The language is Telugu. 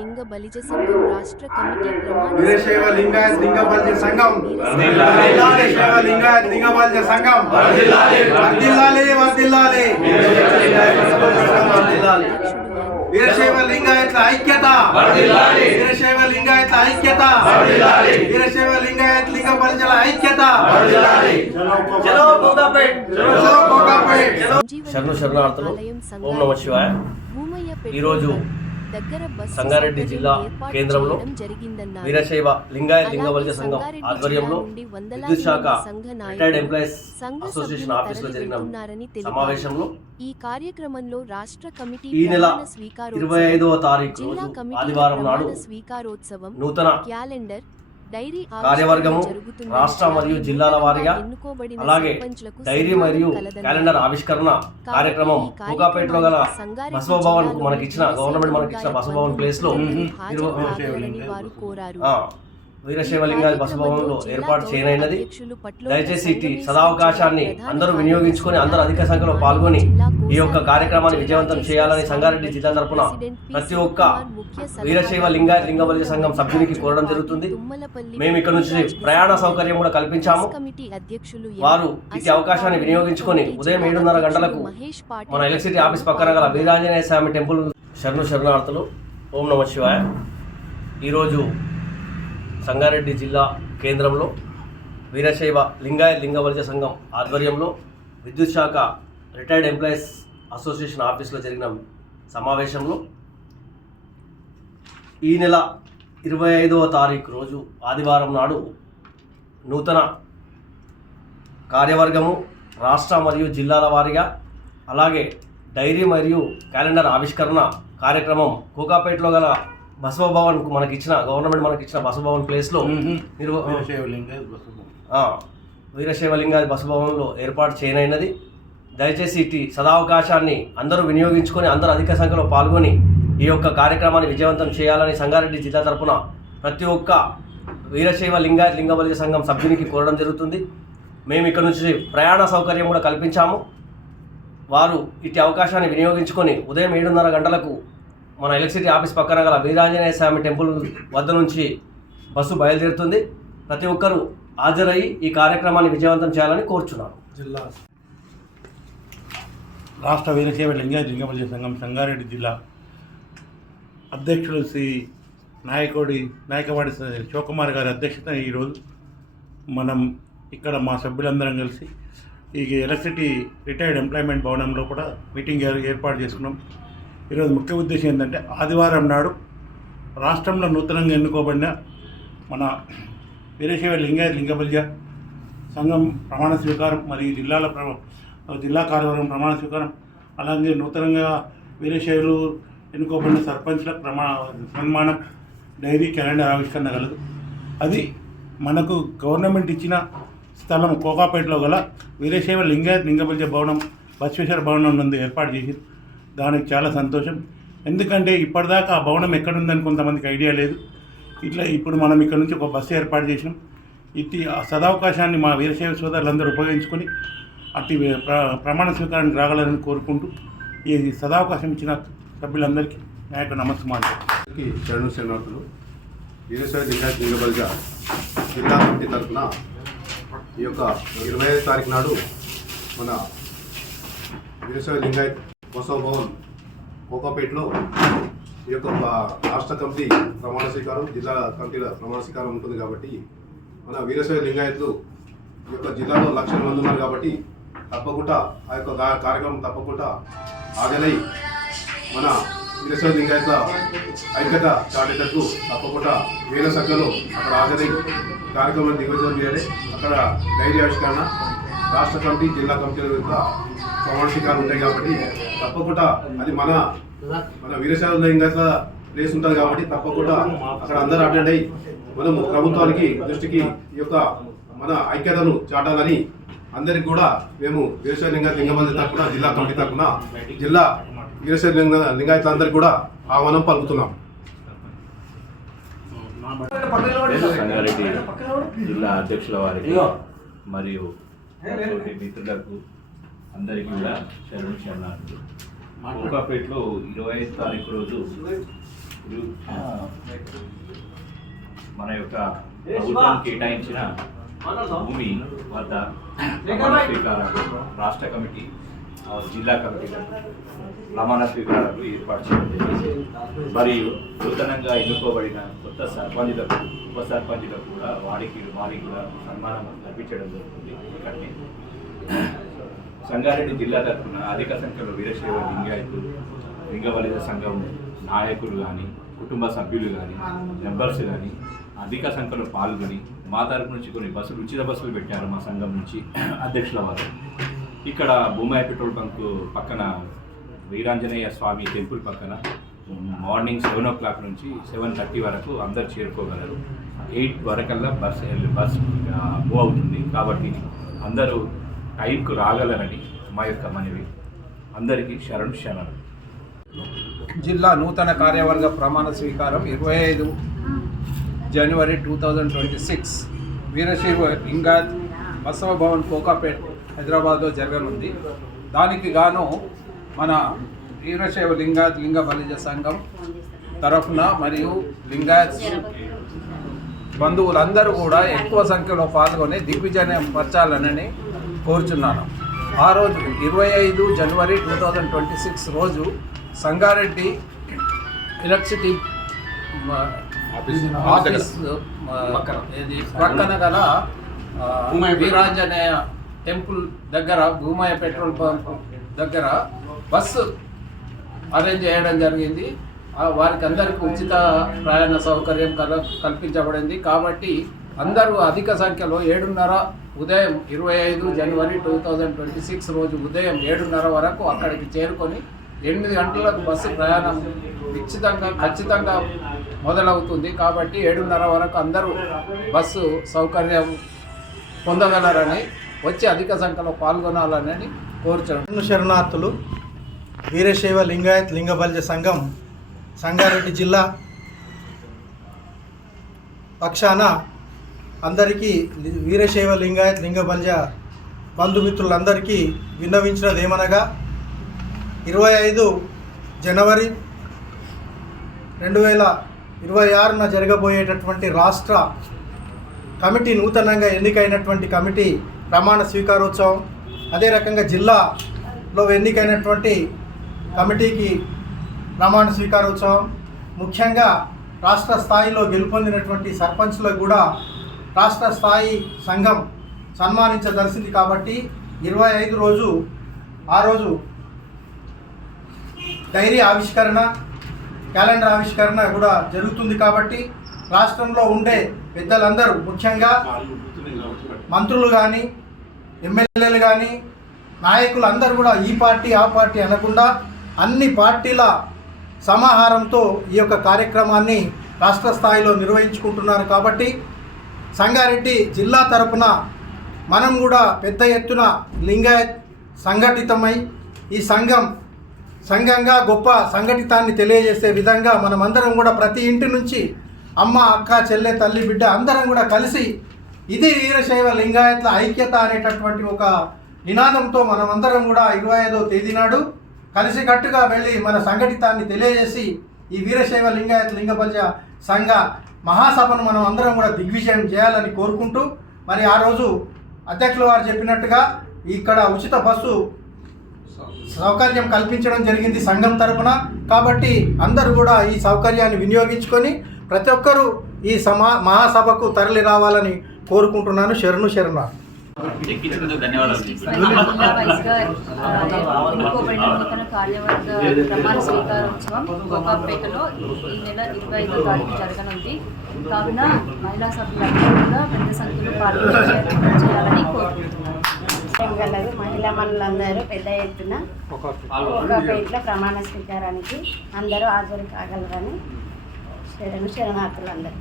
లింగ బలిజ సంఘం. రాష్ట్ర కమిటీ ప్రమాణ వీరశైవ లింగాయత్ లింగబల్జ సంఘం. వీరశైవ వీరశైవ లింగాయత్ లింగబల్జ సంఘం. వర్ధిల్లాలి వర్ధిల్లాలి వీరశైవ లింగాయత్ల ఐక్యత? వీరశైవ లింగాయత్ల ఐక్యత? వీరశైవ లింగాయత్ లింగ బలిజల ఐక్యత? శరణు శరణార్థులు. ఓం నమ శివాయ. ఈరోజు సంగారెడ్డి జిల్లా కేంద్రంలో. వీరశైవ లింగాయత్ అలాగే లింగబలిజ సంఘం ఆధ్వర్యంలో విద్యుత్ శాఖ రిటైర్డ్ ఎంప్లాయీస్ అసోసియేషన్ సభ్యులు ఆఫీస్లో తరలి జరిగిన. సమావేశంలో ఈ కార్యక్రమంలో రాష్ట్ర కమిటీ ఈ నెల ఇరవై ఐదవ తారీఖు జిల్లా రోజు కమిటీ ఆదివారం నాడు స్వీకారోత్సవం నూతన క్యాలెండర్ డైరీ కార్యవర్గము రాష్ట్ర మరియు జిల్లాల వారీగా అలాగే డైరీ మరియు. క్యాలెండర్ ఆవిష్కరణ కార్యక్రమం భూకాపేటలో గల బసవభవన్ మనకి ఇచ్చిన గవర్నమెంట్ మనకి ఇచ్చిన బసవభవన్ ప్లేస్లో కోరారు ఆ, వీరశైవ లింగాయత్ బసవభవన్లో ఏర్పాటు చేయనైనది. దయచేసి ఇట్టి సదావకాశాన్ని అందరూ వినియోగించుకొని అందరూ అధిక సంఖ్యలో పాల్గొని ఈ యొక్క కార్యక్రమాన్ని విజయవంతం చేయాలని సంగారెడ్డి జిల్లా తరపున ప్రతి ఒక్క వీరశైవ లింగాయత్ లింగబలిజ సంఘం సభ్యునికి కోరడం జరుగుతుంది. మేము ఇక్కడ నుంచి ప్రయాణ సౌకర్యం కూడా కల్పించాము. వారు ఇట్టి అవకాశాన్ని వినియోగించుకొని ఉదయం ఏడున్నర గంటలకు మన ఎలక్ట్రిసిటీ ఆఫీస్ పక్కన గల వీరాంజనేయ స్వామి టెంపుల్ శరణు శరణార్థులు. ఓం నమ శివాయ. ఈరోజు సంగారెడ్డి జిల్లా కేంద్రంలో వీరశైవ లింగాయ లింగబలిజ సంఘం ఆధ్వర్యంలో విద్యుత్ శాఖ రిటైర్డ్ ఎంప్లాయీస్ అసోసియేషన్ ఆఫీస్లో జరిగిన సమావేశంలో ఈ నెల ఇరవై ఐదవ తారీఖు రోజు ఆదివారం నాడు నూతన కార్యవర్గము రాష్ట్ర మరియు జిల్లాల వారీగా అలాగే డైరీ మరియు క్యాలెండర్ ఆవిష్కరణ కార్యక్రమం కోకాపేటలో గల బసవభవన్ మనకి ఇచ్చిన గవర్నమెంట్ మనకి ఇచ్చిన బసవభవన్ ప్లేస్లో నిర్వ ఆ, వీరశైవ లింగాది బసభవన్లో ఏర్పాటు చేయనైనది. దయచేసి ఇట్టి సదావకాశాన్ని అందరూ వినియోగించుకొని అందరూ అధిక సంఖ్యలో పాల్గొని ఈ యొక్క కార్యక్రమాన్ని విజయవంతం చేయాలని సంగారెడ్డి జిల్లా తరపున ప్రతి ఒక్క వీరశైవ లింగాయత్ లింగబలిజ సంఘం సభ్యునికి కోరడం జరుగుతుంది. మేము ఇక్కడ నుంచి ప్రయాణ సౌకర్యం కూడా కల్పించాము. వారు ఇట్టి అవకాశాన్ని వినియోగించుకొని ఉదయం ఏడున్నర గంటలకు మన ఎలక్ట్రిసిటీ ఆఫీస్ పక్కన గల వీరాంజనేయ స్వామి టెంపుల్ వద్ద నుంచి బస్సు బయలుదేరుతుంది. ప్రతి ఒక్కరూ హాజరయ్యి ఈ కార్యక్రమాన్ని విజయవంతం చేయాలని కోరుచున్నాను. జిల్లా రాష్ట్ర వీరశైవ లింగాయత్ లింగబలిజ సంఘం సంగారెడ్డి జిల్లా అధ్యక్షుడు శ్రీ నాయకుడి నాయకవాడి శివకుమార్ గారి అధ్యక్షతన ఈరోజు మనం ఇక్కడ మా సభ్యులందరం కలిసి ఈ ఎలక్ట్రిసిటీ రిటైర్డ్ ఎంప్లాయ్మెంట్ భవనంలో కూడా మీటింగ్ ఏర్- ఏర్పాటు చేసుకున్నాం. ఈరోజు ముఖ్య ఉద్దేశం ఏంటంటే ఆదివారం నాడు రాష్ట్రంలో నూతనంగా ఎన్నుకోబడిన మన వీరశైవ లింగాయత్ లింగబల్య సంఘం ప్రమాణ స్వీకారం మరియు జిల్లాల ప్ర- జిల్లా కార్యవర్గం ప్రమాణ స్వీకారం అలాగే నూతనంగా వీరశైవులు ఎన్నుకోబడిన సర్పంచ్ల ప్రమా సన్మానం డైరీ క్యాలెండర్ ఆవిష్కరణ కలదు. అది మనకు గవర్నమెంట్ ఇచ్చిన స్థలం కోకాపేటలో గల వీరశైవ లింగాయత్ లింగబలిజ భవనం బసవేశ్వర భవనం నందు ఏర్పాటు చేసింది. దానికి చాలా సంతోషం. ఎందుకంటే ఇప్పటిదాకా ఆ భవనం ఎక్కడుందని కొంతమందికి ఐడియా లేదు. ఇట్లా ఇప్పుడు మనం ఇక్కడ నుంచి ఒక బస్సు ఏర్పాటు చేసినాం. ఇట్టి ఆ సదావకాశాన్ని మా వీరశైవ సోదరులందరూ ఉపయోగించుకొని అట్టి ప్ర ప్రమాణ స్వీకారానికి రాగలరని కోరుకుంటూ ఈ సదావకాశం ఇచ్చిన సభ్యులందరికీ నాయకు నమస్కారం కి శరణు శరణార్థులు వీరేశ్వర లింగాయత్ జిల్లా కమిటీ తరఫున ఈ యొక్క ఇరవై ఐదు తారీఖు నాడు మన వీరేశ్వర లింగాయత్ బసవ భవన్ కోకాపేటలో ఈ యొక్క రాష్ట్ర కమిటీ ప్రమాణ స్వీకారం జిల్లా కమిటీల ప్రమాణ స్వీకారం ఉంటుంది కాబట్టి మన వీరశైవ లింగాయత్లు ఈ యొక్క జిల్లాలో లక్షల మంది ఉన్నారు కాబట్టి తప్పకుండా ఆ యొక్క కార్యక్రమం తప్పకుండా హాజరై మన వీరేశ్వర లింగాయత ఐక్యత చాటేటట్టు తప్పకుండా వేల సంఖ్యలో అక్కడ హాజరై కార్యక్రమం దిగ్విజయం చేయాలి అక్కడ డైరీ ఆవిష్కరణ రాష్ట్ర కమిటీ జిల్లా కమిటీల యొక్క ప్రమాణ ఉంటాయి కాబట్టి తప్పకుండా అది మన మన వీరశాల లింగాయత ప్లేస్ ఉంటుంది కాబట్టి తప్పకుండా అక్కడ అందరూ అటెండ్ అయ్యి మనం ప్రభుత్వానికి దృష్టికి ఈ యొక్క మన ఐక్యతను చాటాలని అందరికి కూడా మేము వీరశైవ లింగ లింగమంది తరఫున జిల్లా కమిటీ తరఫున జిల్లా వీరశైవ లింగ లింగాయతులందరికీ కూడా ఆహ్వానం పలుకుతున్నాం. సంగారెడ్డి జిల్లా అధ్యక్షుల వారికి మరియు మిత్రులకు అందరికీ కూడా శరణు శరణార్థులు కోకాపేటలో ఇరవై ఐదు తారీఖు రోజు మన యొక్క ప్రభుత్వం కేటాయించిన భూమి వద్ద స్వీకారాలు రాష్ట్ర కమిటీ జిల్లా కమిటీ ప్రమాణ స్వీకారాలు ఏర్పాటు చేయడం జరిగింది. మరియు నూతనంగా ఎన్నుకోబడిన కొత్త సర్పంచులకు ఉప సర్పంచులకు కూడా వారికి వారికి కూడా సన్మానం లభించడం జరుగుతుంది. ఇక్కడనే. సంగారెడ్డి జిల్లా తరఫున అధిక సంఖ్యలో వీరశైవ లింగాయతులు లింగవలిత సంఘం నాయకులు కానీ కుటుంబ సభ్యులు కానీ మెంబర్స్ కానీ అధిక సంఖ్యలో పాల్గొని మా తరపు నుంచి కొన్ని బస్సులు ఉచిత బస్సులు పెట్టారు మా సంఘం నుంచి అధ్యక్షుల వారు. ఇక్కడ భూమాయి పెట్రోల్ బంక్ పక్కన వీరాంజనేయ స్వామి టెంపుల్ పక్కన మార్నింగ్ సెవెన్ ఓ క్లాక్ నుంచి సెవెన్ థర్టీ వరకు అందరు చేరుకోగలరు. ఎయిట్ వరకల్లా బస్ బస్ మూవ్ అవుతుంది. కాబట్టి అందరూ టైంకు రాగలరని మా యొక్క మనవి. అందరికీ శరణు శరణు జిల్లా నూతన కార్యవర్గ ప్రమాణ స్వీకారం ఇరవై ఐదు జనవరి two thousand twenty six Veerashaiva Lingayat Basava Bhavan Kokapet హైదరాబాద్లో జరగనుంది. దానికి గాను మన వీరశైవ లింగాయత్ లింగ బలిజ సంఘం తరఫున మరియు లింగాయత్ బంధువులందరూ కూడా ఎక్కువ సంఖ్యలో పాల్గొని దిగ్విజయం పరచాలనని కోరుచున్నాను. ఆ రోజు ఇరవై ఐదు జనవరి టూ థౌజండ్ ట్వంటీ సిక్స్ రోజు సంగారెడ్డి ఎలక్ట్రిసిటీ ఆఫీస్. ఇది పక్కన. గల వీరాంజనేయ టెంపుల్ దగ్గర భూమయ పెట్రోల్ పంప్ దగ్గర బస్సు అరేంజ్ చేయడం జరిగింది. వారికి అందరికీ ఉచిత ప్రయాణ సౌకర్యం కల కల్పించబడింది. కాబట్టి అందరూ అధిక సంఖ్యలో ఏడున్నర ఉదయం ఇరవై ఐదు జనవరి టూ థౌజండ్ ట్వంటీ సిక్స్ రోజు ఉదయం ఏడున్నర వరకు అక్కడికి చేరుకొని ఎనిమిది గంటలకు బస్సు ప్రయాణం నిశ్చితంగా ఖచ్చితంగా మొదలవుతుంది. కాబట్టి ఏడున్నర వరకు అందరూ బస్సు సౌకర్యం పొందగలరని వచ్చి అధిక సంఖ్యలో పాల్గొనాలని కోరుచున్నాను శరణార్థులు వీరశైవ లింగాయత్ లింగబల్జ సంఘం సంగారెడ్డి జిల్లా పక్షాన అందరికీ వీరశైవ లింగాయత్ లింగబల్జ బంధుమిత్రులందరికీ విన్నవించినది ఏమనగా ఇరవై ఐదు జనవరి రెండు వేల ఇరవై ఆరున జరగబోయేటటువంటి రాష్ట్ర కమిటీ నూతనంగా ఎన్నికైనటువంటి కమిటీ ప్రమాణ స్వీకారోత్సవం. అదే రకంగా జిల్లాలో ఎన్నికైనటువంటి కమిటీకి ప్రమాణ స్వీకారోత్సవం. ముఖ్యంగా రాష్ట్ర స్థాయిలో గెలుపొందినటువంటి సర్పంచ్లకు కూడా రాష్ట్ర స్థాయి సంఘం సన్మానించదలిసింది కాబట్టి ఇరవై ఐదు రోజు ఆ రోజు డైరీ ఆవిష్కరణ క్యాలెండర్ ఆవిష్కరణ కూడా జరుగుతుంది కాబట్టి రాష్ట్రంలో ఉండే పెద్దలందరూ ముఖ్యంగా మంత్రులు కానీ ఎమ్మెల్యేలు కానీ నాయకులు అందరూ కూడా ఈ పార్టీ ఆ పార్టీ అనకుండా అన్ని పార్టీల సమాహారంతో ఈ యొక్క కార్యక్రమాన్ని రాష్ట్ర స్థాయిలో నిర్వహించుకుంటున్నారు కాబట్టి సంగారెడ్డి జిల్లా తరపున మనం కూడా పెద్ద ఎత్తున లింగాయత్ సంఘటితమై ఈ సంఘం సంఘంగా గొప్ప సంఘటితాన్ని తెలియజేసే విధంగా మనమందరం కూడా ప్రతి ఇంటి నుంచి అమ్మ అక్క చెల్లె తల్లి బిడ్డ అందరం కూడా కలిసి ఇది వీరశైవ లింగాయత్ల ఐక్యత అనేటటువంటి ఒక నినాదంతో మనమందరం కూడా ఇరవై ఐదో తేదీ నాడు కలిసికట్టుగా వెళ్ళి మన సంఘటితాన్ని తెలియజేసి ఈ వీరశైవ లింగాయత్ లింగపజ సంఘ మహాసభను మనం అందరం కూడా దిగ్విజయం చేయాలని కోరుకుంటూ మరి ఆ రోజు అధ్యక్షుల వారు చెప్పినట్టుగా ఇక్కడ ఉచిత బస్సు సౌకర్యం కల్పించడం జరిగింది సంఘం తరపున. కాబట్టి అందరూ కూడా ఈ సౌకర్యాన్ని వినియోగించుకొని ప్రతి ఒక్కరూ ఈ సమా మహాసభకు తరలి రావాలని కోరుకుంటున్నాను. శరణు శరణ. జిల్లా వైస్గా ఆ, ఎన్నుకోబడిన నూతన కార్యవర్గ ప్రమాణ స్వీకారోత్సవం గోపాపేటలో ఈ నెల ఇరవై ఐదో తారీఖు జరగనుంది. కావున మహిళా సభ్యులందరూ కూడా పెద్ద సంఖ్యలో పాల్గొని చేయాలని కోరుకుంటున్నాను గలదు మహిళా మనులందరూ పెద్ద ఎత్తున ఒక ఒకపేటలో ప్రమాణ స్వీకారానికి అందరూ హాజరు కాగలరని శరణు శరణార్థులందరూ.